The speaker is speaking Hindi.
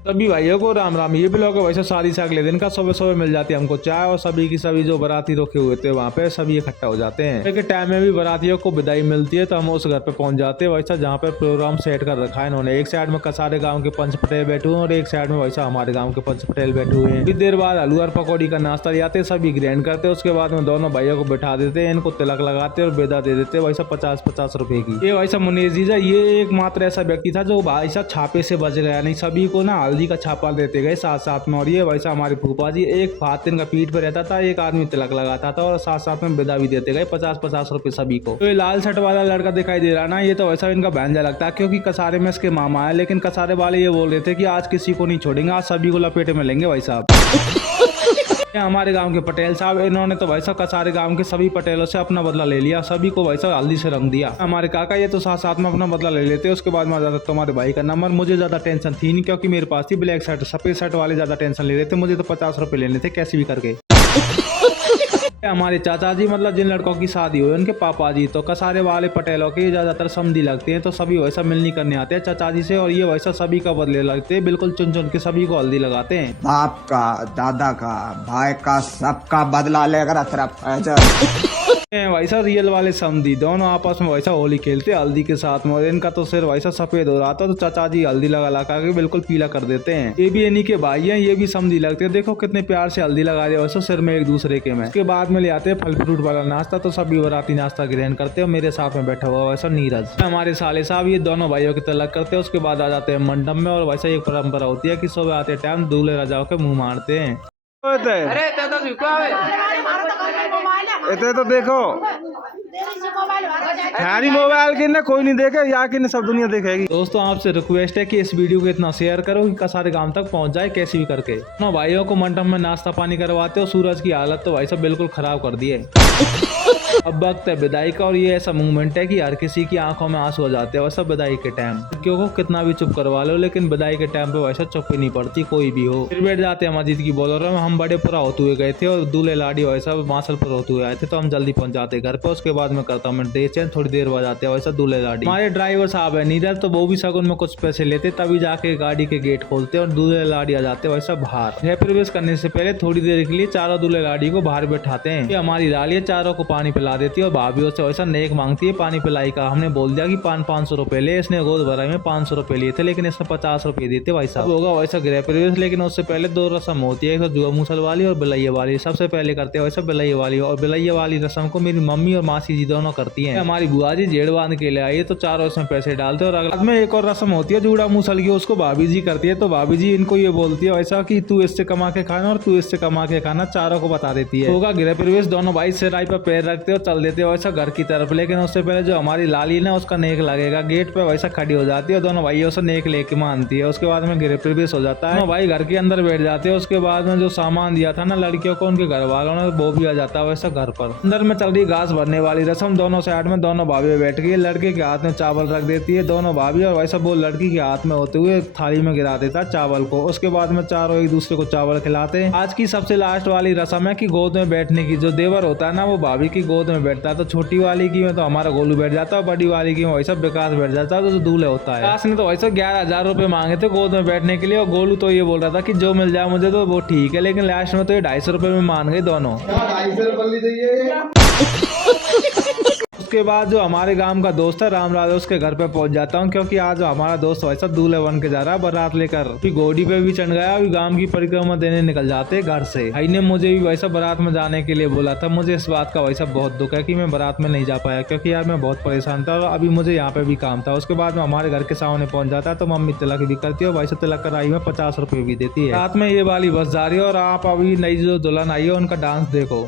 सभी भाइयों को राम राम। ये ब्लॉग है वैसे शादी से अगले दिन का। सुबह सुबह मिल जाती है हमको चाय और सभी की सभी जो बाराती रुके हुए थे वहाँ पे सभी इकट्ठा हो जाते हैं। लेकिन टाइम में भी बारातियों को विदाई मिलती है तो हम उस घर पे पहुंच जाते हैं वैसा जहाँ पे प्रोग्राम सेट कर रखा है इन्होंने। एक साइड में कसारे गाँव के पंच पटेल बैठे हुए और एक साइड में वैसा हमारे गाँव के पंच पटेल बैठे हुए हैं। कुछ देर बाद आलू और पकौड़ी का नाश्ता ले आते, सभी ग्रहण करते। उसके बाद में दोनों भाइयों को बैठा देते हैं, इनको तिलक लगाते और बेदा दे देते वैसा 50-50 रुपए की। ये वैसा मुनीर जीजा ये एकमात्र ऐसा व्यक्ति था जो भाई साहब छापे से बच गया, नहीं सभी को ना हल्दी का छापा देते गए साथ साथ में। और ये वैसा हमारे फूफा जी एक फातिन का पीठ पे रहता था, एक आदमी तिलक लगाता था और साथ साथ में विदा भी देते गए 50-50 रुपए सभी को। तो ये लाल शर्ट वाला लड़का दिखाई दे रहा ना, ये तो वैसा इनका भांजा लगता है क्योंकि कसारे में इसके मामा है। लेकिन कसारे वाले ये बोल रहे थे कि आज किसी को नहीं छोड़ेंगे, आज सभी को लपेटे में लेंगे भाई साहब। हमारे गांव के पटेल साहब इन्होंने तो वैसा कसारे गांव के सभी पटेलों से अपना बदला ले लिया, सभी को वैसा हल्दी से रंग दिया। हमारे काका ये तो साथ साथ में अपना बदला ले लेते। उसके बाद में ज्यादा तुम्हारे भाई का नंबर, मुझे ज्यादा टेंशन थी नहीं क्योंकि मेरे पास थी ब्लैक शर्ट। सफेद शर्ट वाले ज्यादा टेंशन ले रहे थे, मुझे तो 50 रुपए लेने थे कैसे भी करके। हमारे चाचा जी मतलब जिन लड़कों की शादी हुई उनके पापा जी तो कसारे वाले पटेलों के ज्यादातर समधी लगते हैं, तो सभी वैसा मिलनी करने आते हैं चाचा जी से और ये वैसा सभी का बदले लगते हैं, बिल्कुल चुन चुन के सभी को हल्दी लगाते हैं। बाप का, दादा का, भाई का, सबका बदला लेकर अतरफ वैसा रियल वाले समधी दोनों आपस में वैसा होली खेलते हल्दी के साथ में। और इनका तो सिर वैसा सफेद हो रहा था तो चाचा जी हल्दी लगा के बिल्कुल पीला कर देते हैं। ये भी इन्हीं के भाई हैं, ये भी समधी लगते हैं। देखो कितने प्यार से हल्दी लगा दिया वैसा सिर में एक दूसरे के में। उसके बाद में ले आते हैं फल फ्रूट वाला नाश्ता, तो सभी बाराती नाश्ता ग्रहण करते हैं। मेरे साथ में बैठा हुआ वैसा नीरज हमारे साले साहब ये दोनों भाइयों के तिलक करते हैं। उसके बाद आ जाते हैं मंडप में और वैसा एक परंपरा होती है कि सुबह आते टाइम दूल्हे राजाओं के मुंह मारते हैं। तो देखो हमारी मोबाइल के ना कोई नहीं देखे या कि सब दुनिया देखेगी। दोस्तों आपसे रिक्वेस्ट है कि इस वीडियो को इतना शेयर करो कि कसारे गांव तक पहुंच जाए कैसे भी करके। ना भाइयों को मंडप में नाश्ता पानी करवाते हो, सूरज की हालत तो भाई सब बिल्कुल खराब कर दी है। अब वक्त है विदाई का और ये ऐसा मूवमेंट है कि हर किसी की आंखों में आंसू हो जाते हैं वैसा विदाई के टाइम। क्योंकि कितना भी चुप करवा लो लेकिन विदाई के टाइम पे वैसा चुप ही नहीं पड़ती कोई भी हो। फिर बैठ जाते हैं मस्जिद की बोलोरो में। हम बड़े पूरा होते हुए गए थे और दूल्हे लाड़ी वैसा मासल पर होते हुए आए थे, तो हम जल्दी पहुंच जाते घर पे। उसके बाद में करता मैं डे चेंज, थोड़ी देर बाद आते हैं वैसा दूल्हे लाड़ी। हमारे ड्राइवर साहब है नीरज, तो वो भी शगुन में कुछ पैसे लेते तभी जाके गाड़ी के गेट खोलते और दूल्हे लाड़ी आ जाते वैसा बाहर। गृह प्रवेश करने से पहले थोड़ी देर के लिए चारों दूल्हे लाड़ी को बाहर बैठाते हैं। हमारी लाड़ी चारों को पानी पिला देती है और भाभी से वैसा नेक मांगती है पानी पिलाई का। हमने बोल दिया कि 500 रुपए ले, इसने गोद भराई में 500 रुपए लिए थे लेकिन इसने 50 रुपए देते भाई साहब। होगा वैसा गृह प्रवेश, लेकिन उससे पहले दो रस्म होती है, एक जुआ मूसल वाली और बिलैया वाली। सबसे पहले करते हैं वैसा बिलैया वाली, और बिलैया वाली रस्म को मेरी मम्मी और मासी जी दोनों करती हैं। हमारी बुआ जी जेड़ बांध के ले आई तो चारों इसमें पैसे डालते और अगले में एक और रस्म होती है जूड़ा मूसल की, उसको भाभी जी करती है। तो भाभी जी इनको ये बोलती है वैसा कि तू इससे कमा के खाना और तू इससे कमा के खाना, चारों को बता देती है। होगा गृह प्रवेश, दोनों भाई सिराई पर पैर रखते और चल देते वैसा घर की तरफ। लेकिन उससे पहले जो हमारी लाली ना उसका नेक लगेगा, गेट पे वैसा खड़ी हो जाती है और दोनों भाइयों से नेक लेके मानती है। उसके बाद में गृह प्रवेश हो जाता है, भाई घर के अंदर बैठ जाते हैं। उसके बाद में जो सामान दिया था ना लड़कियों को उनके घर वालों ने वो भी आ जाता है वैसा घर पर। अंदर में चल रही घास भरने वाली रस्म, दोनों साइड में दोनों भाभी बैठ गई, लड़के के हाथ में चावल रख देती है दोनों भाभी और वैसा वो लड़की के हाथ में होते हुए थाली में गिरा देता चावल को। उसके बाद में चारों एक दूसरे को चावल खिलाते हैं। आज की सबसे लास्ट वाली रस्म है कि गोद में बैठने की। जो देवर होता है ना वो भाभी की गोद में बैठता है, तो छोटी वाली की में तो हमारा गोलू बैठ जाता है, बड़ी वाली की में वैसा विकास बैठ जाता है। तो जो दूल्हे होता है विकास ने तो वैसा 11,000 रुपए मांगे थे गोद में बैठने के लिए और गोलू तो ये बोल रहा था कि जो मिल जाए मुझे तो वो ठीक है, लेकिन लास्ट में तो ये 250 रुपए में मान गए दोनों। उसके बाद जो हमारे गांव का दोस्त है रामराज, उसके घर पे पहुंच जाता हूँ क्योंकि आज हमारा दोस्त वैसा दूल्हे बन के जा रहा है बारात लेकर। फिर घोड़ी पे भी चढ़ गया, अभी गांव की परिक्रमा देने निकल जाते घर से। भाई ने मुझे भी वैसा बारात में जाने के लिए बोला था। मुझे इस बात का वैसा बहुत दुख है कि मैं बारात में नहीं जा पाया क्योंकि यार मैं बहुत परेशान था और अभी मुझे यहाँ पे भी काम था। उसके बाद में हमारे घर के सामने पहुंच जाता है तो मम्मी तिलक भी करती है और वैसे तिलक कराई में 50 रुपए भी देती है। रात में ये वाली बस जा रही है और आप अभी नई जो दुल्हन आई है उनका डांस देखो।